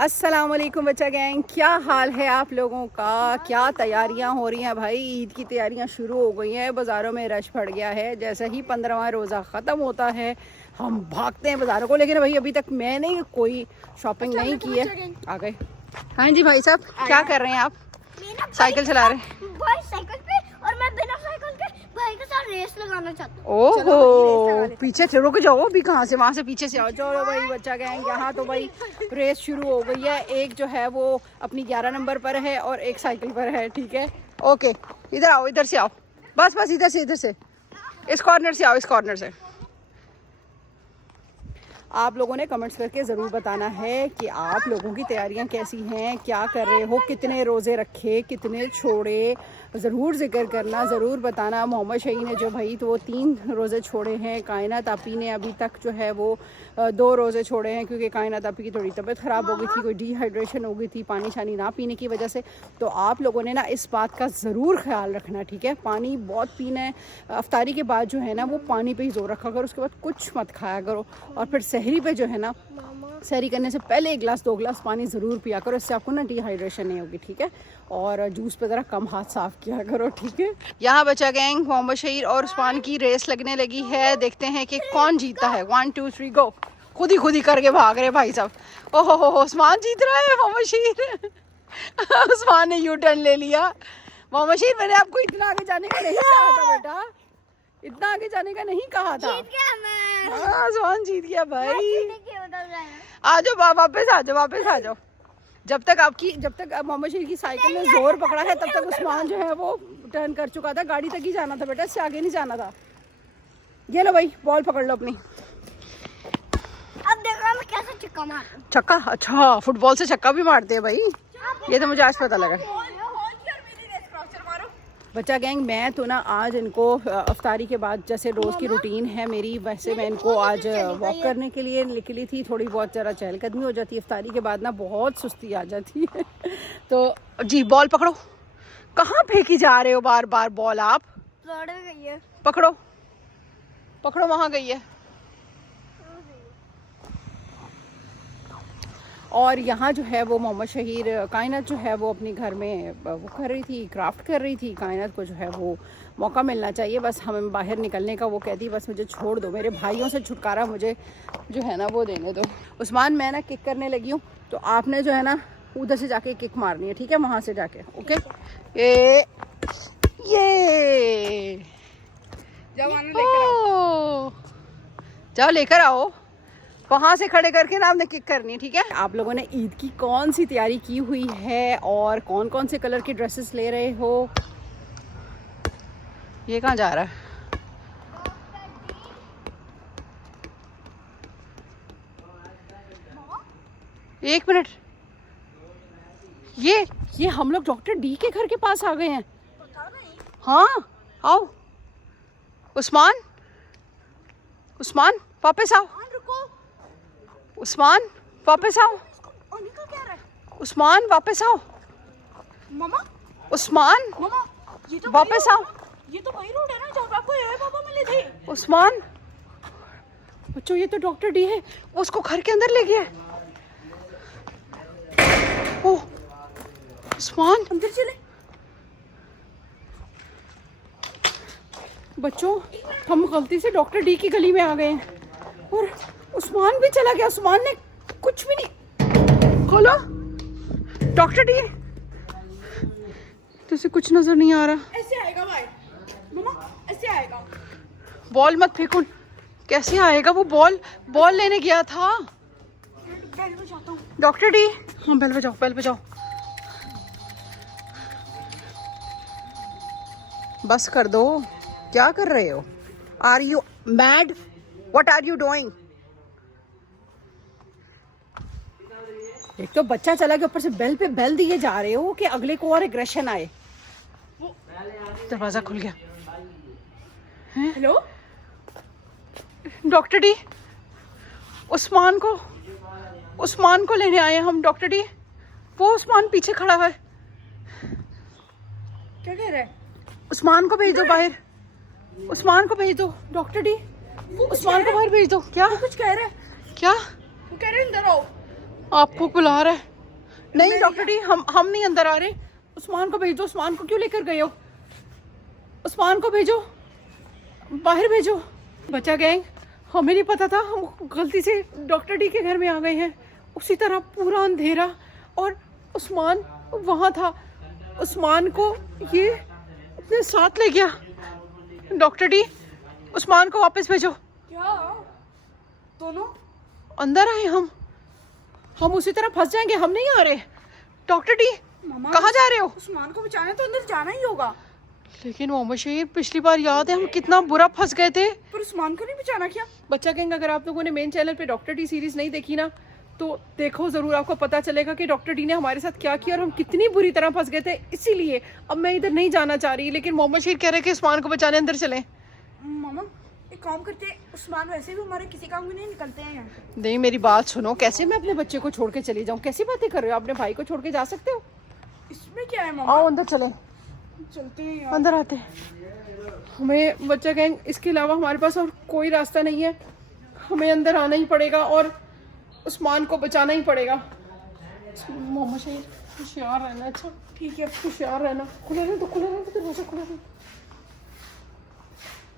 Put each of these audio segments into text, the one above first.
अस्सलाम वालेकुम बच्चा गैंग, क्या हाल है आप लोगों का। क्या तैयारियां हो रही हैं भाई। ईद की तैयारियां शुरू हो गई हैं, बाज़ारों में रश बढ़ गया है। जैसे ही 15वां रोज़ा ख़त्म होता है हम भागते हैं बाज़ारों को। लेकिन भाई अभी तक मैंने कोई शॉपिंग नहीं की है। आ गए। हाँ जी भाई साहब, क्या कर रहे हैं आप। साइकिल चला रहे हैं भाई साइकिल पे, और मैं बिना साइकिल के भाई के साथ रेस लगाना चाहता हूँ। ओहो, पीछे से रुक जाओ। अभी कहाँ से, वहाँ से पीछे से आओ। चलो भाई बच्चा गैंग, यहाँ तो भाई रेस शुरू हो गई है। एक जो है वो अपनी 11 नंबर पर है और एक साइकिल पर है। ठीक है, ओके इधर आओ, इधर से आओ। बस बस इधर से इस कॉर्नर से आओ, इस कॉर्नर से। आप लोगों ने कमेंट्स करके ज़रूर बताना है कि आप लोगों की तैयारियां कैसी हैं, क्या कर रहे हो, कितने रोज़े रखे, कितने छोड़े। ज़रूर जिक्र करना, ज़रूर बताना। मोहम्मद शही ने जो भाई तो वो 3 रोज़े छोड़े हैं। कायनात आपी ने अभी तक जो है वो 2 रोज़े छोड़े हैं, क्योंकि कायनात आपी की थोड़ी तबीयत ख़राब हो गई थी, कोई डिहाइड्रेशन हो गई थी पानी शानी ना पीने की वजह से। तो आप लोगों ने ना इस बात का ज़रूर ख्याल रखना, ठीक है। पानी बहुत पीना है। अफ्तारी के बाद जो है ना वो पानी पे ही जोर रखा करो, उसके बाद कुछ मत खाया करो। और फिर सहरी पे जो है ना, सहरी करने से पहले 1 गिलास 2 गिलास पानी ज़रूर पिया करो। इससे आपको ना डिहाइड्रेशन नहीं होगी, ठीक है। और जूस पे ज़रा कम हाथ साफ किया करो, ठीक है। यहाँ बच्चा गैंग मोहम्मद शहीर और उस्मान की रेस लगने लगी है। देखते हैं कि कौन जीता है। 1 2 3 गो। खुद ही करके भाग रहे भाई साहब। ओहो हो, उस्मान जीत रहा है। मोहम्मद शहीर उस्मान ने यू टर्न ले लिया। मोहम्मद शहीर, मैंने आपको इतना आगे जाने का नहीं कहा था बेटा, इतना आगे जाने का नहीं कहा था। जीत गया मैं। हाँ, उस्मान जीत गया भाई। आ आ जाओ, वापस आ जाओ। जब तक मोहम्मद शहीर की साइकिल ने जोर पकड़ा है, तब तक उस्मान जो है वो टर्न कर चुका था। गाड़ी तक ही जाना था बेटा, इससे आगे नहीं जाना था। ये लो भाई, बॉल पकड़ लो अपनी। अब देखो मैं कैसे छक्का मारता हूँ। छक्का? अच्छा, फुटबॉल से छक्का भी मारते हैं भाई, ये तो मुझे आज पता लगा। बच्चा गैंग, मैं तो ना आज इनको अफ्तारी के बाद, जैसे रोज़ की रूटीन है मेरी, वैसे मैं इनको आज वॉक करने के लिए निकली थी। थोड़ी बहुत ज़रा चहलकदमी हो जाती है अफ्तारी के बाद ना, बहुत सुस्ती आ जाती है तो जी, बॉल पकड़ो। कहाँ फेंकी जा रहे हो बार बार बॉल आप। गई है। पकड़ो, वहाँ गई है। और यहाँ जो है वो मोहम्मद शहीर, कायनात जो है वो अपने घर में वो कर रही थी, क्राफ्ट कर रही थी। कायनात को जो है वो मौका मिलना चाहिए बस हमें बाहर निकलने का। वो कहती बस मुझे छोड़ दो, मेरे भाइयों से छुटकारा मुझे जो है ना वो देने दो। उस्मान, मैं ना किक करने लगी हूँ, तो आपने जो है ना उधर से जाके किक मारनी है, ठीक है, वहाँ से जाके। ओके, ये जाओ लेकर आओ, वहाँ से खड़े करके ना आपने किक करनी है, ठीक है। आप लोगों ने ईद की कौन सी तैयारी की हुई है और कौन कौन से कलर की ड्रेसेस ले रहे हो। ये कहाँ जा रहा है। एक मिनट, ये हम लोग डॉक्टर डी के घर के पास आ गए हैं। हाँ आओ। उस्मान वापस आओ। उस्मान वापस आओ। उस्मान वापस आओ। मामा, उस्मान मामा, ये तो वापस आओ। ये तो वही रोड है ना जहाँ पे आपको ये पापा मिले थे। उस्मान बच्चों, ये तो डॉक्टर डी है, उसको घर के अंदर ले गया। ओह उस्मान, अंदर चले। बच्चों हम गलती से डॉक्टर डी की गली में आ गए हैं और उस्मान भी चला गया। उस्मान ने कुछ भी नहीं खोला। डॉक्टर डी, तुझे कुछ नजर नहीं आ रहा। ऐसे आएगा भाई, मामा ऐसे आएगा। बॉल मत फेंको। कैसे आएगा वो, बॉल लेने गया था। बेल बजाता हूँ। डॉक्टर डी, हाँ बेल बजाओ। बस कर दो, क्या कर रहे हो। Are you mad, what are you doing. एक तो बच्चा चला गया, ऊपर से बेल पे बेल दिए जा रहे हो कि अगले को और एग्रेशन आए। दरवाजा खुल गया। हेलो डॉक्टर डी, उस्मान को लेने आए हम। डॉक्टर डी, वो उस्मान पीछे खड़ा है। क्या कह रहे हैं। उस्मान को भेज दो बाहर, उस्मान को भेज दो। डॉक्टर डी, उस्मान को बाहर भेज दो। क्या कुछ कह रहे हैं। क्या वो कह रहे हैं अंदर आओ। आपको बुला रहा है। नहीं डॉक्टर डी, हम नहीं अंदर आ रहे। उस्मान को भेजो। उस्मान को क्यों लेकर गए हो? उस्मान को भेजो, बाहर भेजो। बच्चा गैंग, हमें नहीं पता था, हम गलती से डॉक्टर डी के घर में आ गए हैं। उसी तरह पूरा अंधेरा और उस्मान वहाँ था। उस्मान को ये अपने साथ ले गया। डॉक्टर डी, उस्मान को वापस भेजो। क्या दोनों अंदर आए हम उसी तरह फंस जाएंगे। हम नहीं आ रहे। डॉक्टर डी मामा, कहाँ जा रहे हो? उस्मान को बचाने तो अंदर जाना ही होगा। लेकिन मोहम्मद शहीर, पिछली बार याद है हम कितना बुरा फंस गए थे। पर उस्मान को नहीं बचाना क्या? बच्चा गैंग, अगर आप लोगों ने मेन चैनल पे डॉक्टर डी सीरीज नहीं देखी ना, तो देखो ज़रूर, आपको पता चलेगा कि डॉक्टर डी ने हमारे साथ क्या किया और हम कितनी बुरी तरह फंस गए थे। इसीलिए अब मैं इधर नहीं जाना चाह रही, लेकिन मोहम्मद शहीर कह रहे कि उस्मान को बचाने अंदर चलें। मामा एक काम करते हैं, उस्मान वैसे भी हमारे किसी काम में नहीं निकलते हैं यहाँ से। नहीं, मेरी बात सुनो। कैसे मैं अपने बच्चे को छोड़ के चली जाऊँ? कैसी बातें कर रहे हो? अपने भाई को छोड़ के जा सकते हो? इसमें क्या है मामा? आओ अंदर चलें। चलते हैं यार। अंदर आते हैं। हमें बच्चा गैंग, इसके अलावा हमारे पास और कोई रास्ता नहीं है। हमें अंदर आना ही पड़ेगा और उस्मान को बचाना ही पड़ेगा। मोहम्मद शहीद, होशियार रहना। अच्छा ठीक है। होशियार रहना। खुला रहना, तो खुला रहना, तो दरवाजा खुला रहना।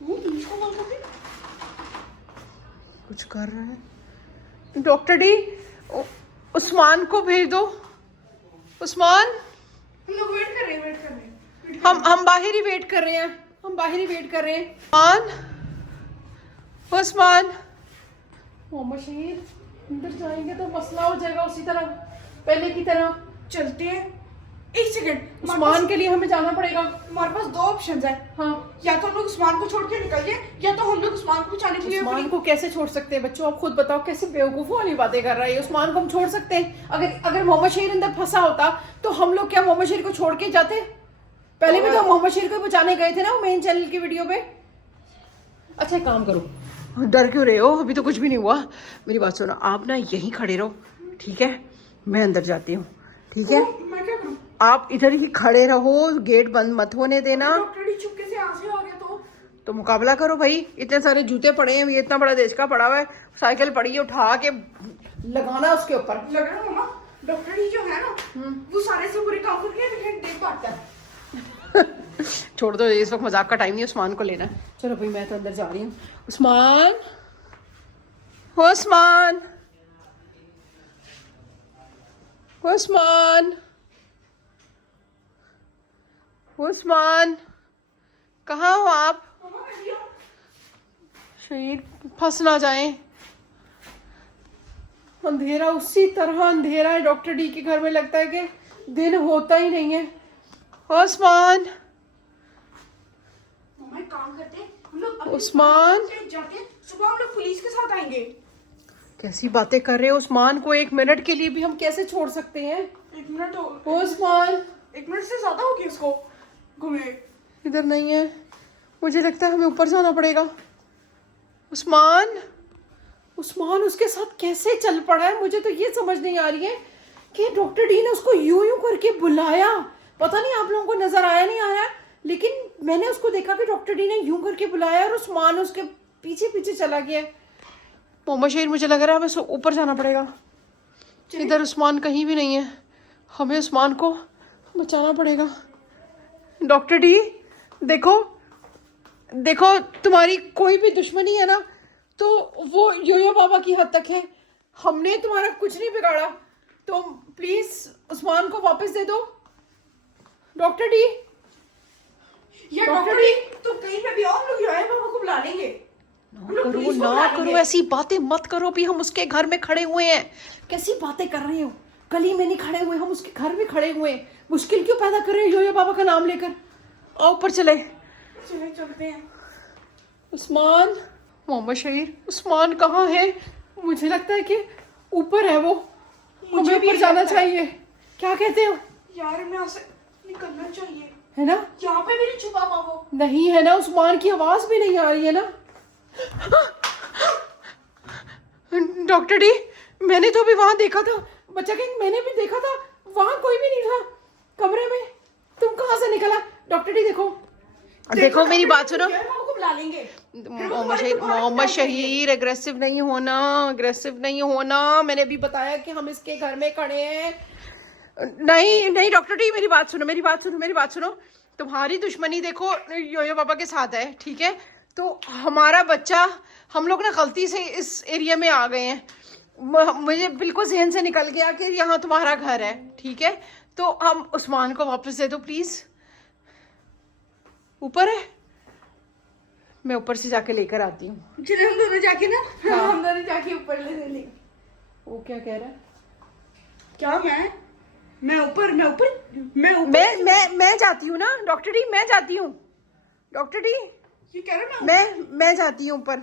वो पुलिस को कॉल करते हैं। कुछ कर रहे हैं। डॉक्टर डी, उस्मान को भेज दो। उस्मान, हम लोग वेट कर रहे हैं। हम बाहर ही वेट कर रहे हैं। हम बाहर ही वेट कर रहे हैं। उस्मान, मोहम्मद शहीद, अंदर जाएंगे तो मसला हो जाएगा उसी तरह, पहले की तरह। चलते हैं। एक सेकंड, उस्मान के लिए हमें जाना पड़ेगा। हमारे पास दो ऑप्शन है। हाँ, या तो हम लोग उस्मान को छोड़ के निकल जाए, या तो हम लोग उस्मान को बचाने के लिए उस्मान को कैसे छोड़ सकते हैं? बच्चों, आप खुद बताओ, कैसे बेवकूफ़ों वाली बातें कर रही है। उस्मान को हम छोड़ सकते हैं? अगर मोहम्मद शहीद अंदर फंसा होता तो हम लोग क्या मोहम्मद शहीद को छोड़ के जाते? पहले भी तो मोहम्मद शहीद को बचाने गए थे ना, वो मेन चैनल की वीडियो पे। अच्छा, एक काम करो, डर क्यों रहे हो? अभी तो कुछ भी नहीं हुआ। मेरी बात सुनो, आप ना यहीं खड़े रहो, ठीक है? मैं अंदर जाती हूँ, ठीक है? मैं क्या करूं? आप इधर ही खड़े रहो, गेट बंद मत होने देना। डॉक्टर डी चुपके से यहाँ से आ गया तो मुकाबला करो भाई। इतने सारे जूते पड़े हैं, ये इतना बड़ा देश का पड़ा हुआ है, साइकिल पड़ी है, उठा के लगाना उसके ऊपर। लग रहा है मामा, डॉक्टर डी जो है ना, वो सारे से बुरे काम करके लेकिन देख पाता है। छोड़ दो, इस वक्त मजाक का टाइम नहीं है। उस्मान को लेना है। चलो भाई, मैं तो अंदर जा रही हूँ। उस्मान, उस्मान, उस्मान, उस्मान, कहाँ हो आप? शहीद, फंस ना जाएं। अंधेरा, उसी तरह अंधेरा है डॉक्टर डी के घर में। लगता है कि दिन होता ही नहीं है। उस्मान, मामा एक काम करते हैं, हम लोग उस्मान, जाते हैं, सुबह हम लोग पुलिस के साथ आएंगे। कैसी बातें कर रहे हो? उस्मान को एक मिनट के लिए भी हम कैसे छोड़ सकते हैं? एक मिनट हो, उस्मान, एक मिनट से ज्यादा होगी उसको घूमे। इधर नहीं है। मुझे लगता है हमें ऊपर जाना पड़ेगा। उस्मान, उस्मान उसके साथ कैसे चल पड़ा है? मुझे तो ये समझ नहीं आ रही है कि डॉक्टर डी ने उसको यूं यूं करके बुलाया। पता नहीं आप लोगों को नजर आया नहीं आया, लेकिन मैंने उसको देखा कि डॉक्टर डी ने यूं करके बुलाया और उस्मान उसके पीछे पीछे चला गया। मोहम्मद शहीद, मुझे लग रहा है हमें ऊपर जाना पड़ेगा। इधर उस्मान कहीं भी नहीं है। हमें उस्मान को बचाना पड़ेगा। डॉक्टर डी, देखो देखो, तुम्हारी कोई भी दुश्मनी है ना, तो वो योयो बाबा की हद तक है। हमने तुम्हारा कुछ नहीं बिगाड़ा, तो प्लीज उस्मान को वापस दे दो। डॉक्टर डी, या डॉक्टर डी, तुम कहीं पे भी आओ, हम लोग योयो बाबा को बुला लेंगे। ना करो ऐसी बातें मत करो। भी हम उसके घर में खड़े हुए हैं। कैसी बातें कर रहे हो? गली में नहीं खड़े हुए, हम उसके घर में खड़े हुए हैं। मुश्किल क्यों पैदा कर रहे हो योयो बाबा का नाम लेकर? आओ ऊपर चले। चलते हैं। उस्मान, मोहम्मद शहीद, उस्मान कहाँ है? मुझे लगता है कि ऊपर है वो। मुझे ऊपर जाना चाहिए। क्या कहते हो? यार हमें यहाँ से निकलना चाहिए, है ना? यहाँ पे भी नहीं छुपा हुआ वो। नहीं है ना? उस्मान की आवाज भी नहीं आ रही है ना? डॉक्टर डी, मैंने तो अभी वहां देखा था। बच्चा किंग, मैंने भी देखा था, वहां कोई भी नहीं था कमरे में। तुम कहाँ से निकला? डॉक्टर डी देखो, देखो मेरी बात सुनो। बुला लेंगे। मोहम्मद शहीद, एग्रेसिव नहीं होना, एग्रेसिव नहीं होना। मैंने भी बताया कि हम इसके घर में खड़े हैं। नहीं नहीं डॉक्टर डी, मेरी बात सुनो, मेरी बात सुनो, मेरी बात सुनो। तुम्हारी दुश्मनी देखो योयो बाबा के साथ है, ठीक है? तो हमारा बच्चा, हम लोग ना गलती से इस एरिया में आ गए हैं, मुझे बिल्कुल जहन से निकल गया कि यहाँ तुम्हारा घर है, ठीक है? तो हम उस्मान को वापस दे दो प्लीज। ऊपर है, मैं ऊपर से जाके लेकर आती हूँ। चलिए हम दोनों जाके ना, हाँ। हम दोनों जाके ऊपर ले लेंगे। वो क्या कह रहा है? क्या मैं ऊपर मैं जाती हूँ ना डॉक्टर डी, मैं जाती हूँ डॉक्टर डी, ये कह रहा ना मैं जाती हूँ ऊपर,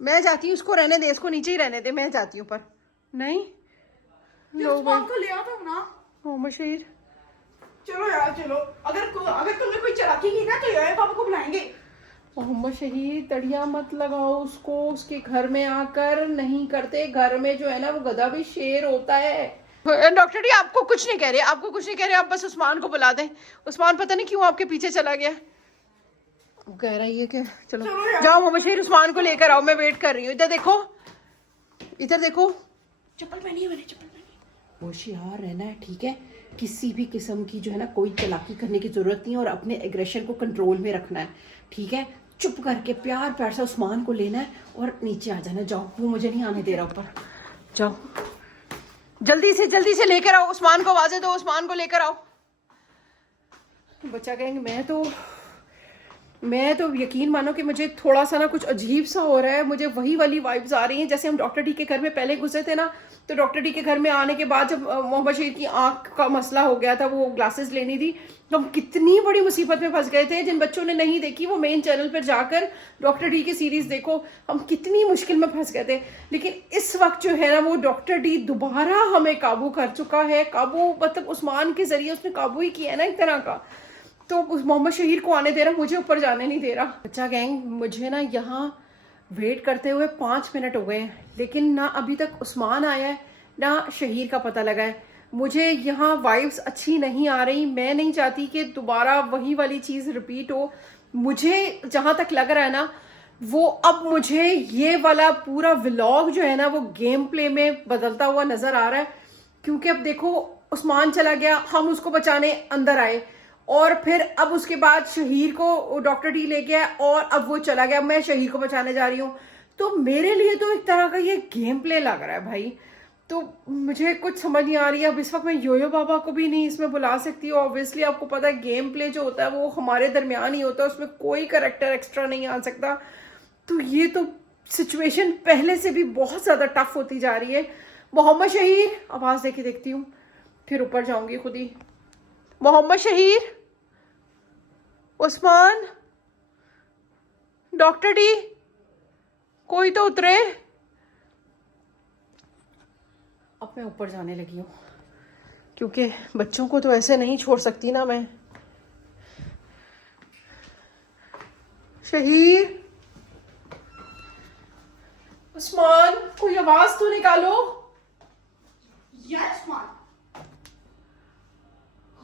मैं जाती हूँ। उसको रहने दे, इसको नीचे ही रहने दे, मैं जाती हूँ ऊपर। नहीं उस्मान को ले आता हूँ ना। मोहम्मद शहीर, चलो यार चलो, अगर तुमने कोई चालाकी की ना तो योयो बाबा को बुलाएंगे। मोहम्मद शहीद तड़िया मत लगाओ उसको, उसके घर में आकर नहीं करते। घर में जो है ना वो गधा भी शेर होता है। डॉक्टर जी आपको कुछ नहीं कह रहे, आपको कुछ नहीं कह रहे, आप बस उस्मान को बुला दें। उस्मान पता नहीं क्यों आपके पीछे चला गया, कह रहा है ये कि चलो जाओ मोहम्मद शहीद, उस्मान को लेकर आओ, मैं वेट कर रही हूँ। इधर देखो, इधर देखो, चप्पल पहनी है मैंने, चप्पल पहनी है। होशियार रहना है, ठीक है? किसी भी किस्म की जो है ना कोई चालाकी करने की जरूरत नहीं है, और अपने एग्रेशन को कंट्रोल में रखना है, ठीक है? चुप करके प्यार प्यार से उस्मान को लेना है और नीचे आ जाना। जाओ, वो मुझे नहीं आने दे रहा ऊपर, जाओ जल्दी से लेकर आओ उस्मान को, आवाज़ें दो, उस्मान को लेकर आओ। बच्चा कहेंगे मैं तो यकीन मानो कि मुझे थोड़ा सा ना कुछ अजीब सा हो रहा है। मुझे वही वाली वाइब्स आ रही हैं जैसे हम डॉक्टर डी के घर में पहले घुसे थे ना। तो डॉक्टर डी के घर में आने के बाद जब मोहम्मद शहीद की आंख का मसला हो गया था, वो ग्लासेस लेनी थी, तो हम कितनी बड़ी मुसीबत में फंस गए थे। जिन बच्चों ने नहीं देखी वो मेन चैनल पर जाकर डॉक्टर डी की सीरीज देखो, हम कितनी मुश्किल में फंस गए थे। लेकिन इस वक्त जो है ना वो डॉक्टर डी दोबारा हमें काबू कर चुका है। काबू मतलब उस्मान के जरिए उसने काबू ही किया है ना एक तरह का। तो उस मोहम्मद शहीर को आने दे रहा, मुझे ऊपर जाने नहीं दे रहा। बच्चा गैंग, मुझे ना यहाँ वेट करते हुए 5 मिनट हो गए हैं, लेकिन ना अभी तक उस्मान आया है ना शहीर का पता लगा है। मुझे यहाँ वाइब्स अच्छी नहीं आ रही। मैं नहीं चाहती कि दोबारा वही वाली चीज़ रिपीट हो। मुझे जहाँ तक लग रहा है ना वो अब मुझे ये वाला पूरा व्लॉग जो है ना वो गेम प्ले में बदलता हुआ नजर आ रहा है। क्योंकि अब देखो उस्मान चला गया, हम उसको बचाने अंदर आए, और फिर अब उसके बाद शहीर को डॉक्टर डी ले गया और अब वो चला गया, मैं शहीर को बचाने जा रही हूँ। तो मेरे लिए तो एक तरह का ये गेम प्ले लग रहा है भाई। तो मुझे कुछ समझ नहीं आ रही है। अब इस वक्त मैं योयो बाबा को भी नहीं इसमें बुला सकती। ऑब्वियसली आपको पता है गेम प्ले जो होता है वो हमारे दरमियान ही होता है, उसमें कोई कैरेक्टर एक्स्ट्रा नहीं आ सकता। तो ये तो सिचुएशन पहले से भी बहुत ज़्यादा टफ होती जा रही है। मोहम्मद शहीर, आवाज़ देके देखती हूँ, फिर ऊपर जाऊंगी खुद ही। मोहम्मद शहीर, उस्मान, डॉक्टर डी, कोई तो उतरे। अब मैं ऊपर जाने लगी हूँ क्योंकि बच्चों को तो ऐसे नहीं छोड़ सकती ना मैं। शहीर, उस्मान, कोई आवाज तो निकालो। यस मान,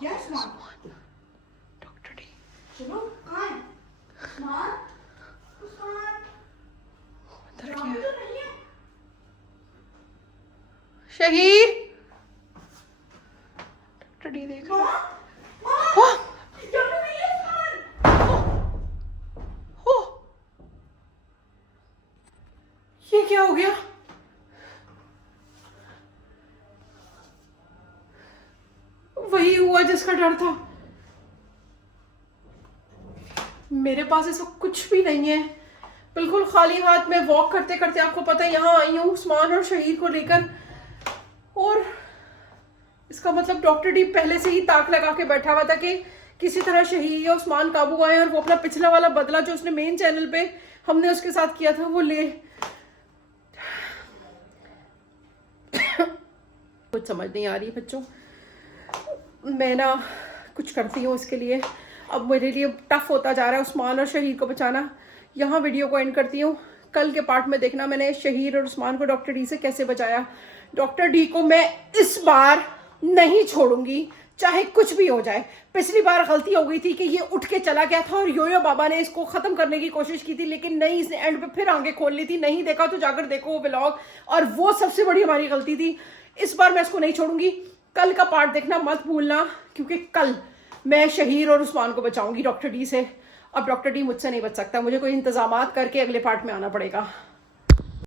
यस मान। डॉक्टर डी, चलो कहाँ है उस्मान? उस्मान यहाँ पे तो नहीं है। शहीर, डॉक्टर डी देख रहा है। यहाँ पे नहीं है उस्मान। ये क्या हो गया? वही हुआ जिसका डर था। मेरे पास ऐसा कुछ भी नहीं है, बिल्कुल खाली हाथ में वॉक करते करते आपको पता है यहाँ आई हूँ उस्मान और शहीर को लेकर। और इसका मतलब डॉक्टर डी पहले से ही ताक लगा के बैठा हुआ था कि किसी तरह शहीर या उस्मान काबू आए और वो अपना पिछला वाला बदला जो उसने मेन चैनल पे हमने उसके साथ किया था वो ले। कुछ समझ नहीं आ रही बच्चों, मैं ना कुछ करती हूँ इसके लिए। अब मेरे लिए टफ होता जा रहा है उस्मान और शहीर को बचाना। यहाँ वीडियो को एंड करती हूँ। कल के पार्ट में देखना मैंने शहीर और उस्मान को डॉक्टर डी से कैसे बचाया। डॉक्टर डी को मैं इस बार नहीं छोड़ूंगी, चाहे कुछ भी हो जाए। पिछली बार गलती हो गई थी कि ये उठ के चला गया था और योयो बाबा ने इसको खत्म करने की कोशिश की थी, लेकिन नहीं, इसने एंड पे फिर आंखें खोल ली थी। नहीं देखा तो जाकर देखो वो व्लॉग, और वो सबसे बड़ी हमारी गलती थी। इस बार मैं इसको नहीं छोड़ूंगी। कल का पार्ट देखना मत भूलना, क्योंकि कल मैं शहीर और उस्मान को बचाऊंगी डॉक्टर डी से। अब डॉक्टर डी मुझसे नहीं बच सकता, मुझे कोई इंतजामात करके अगले पार्ट में आना पड़ेगा।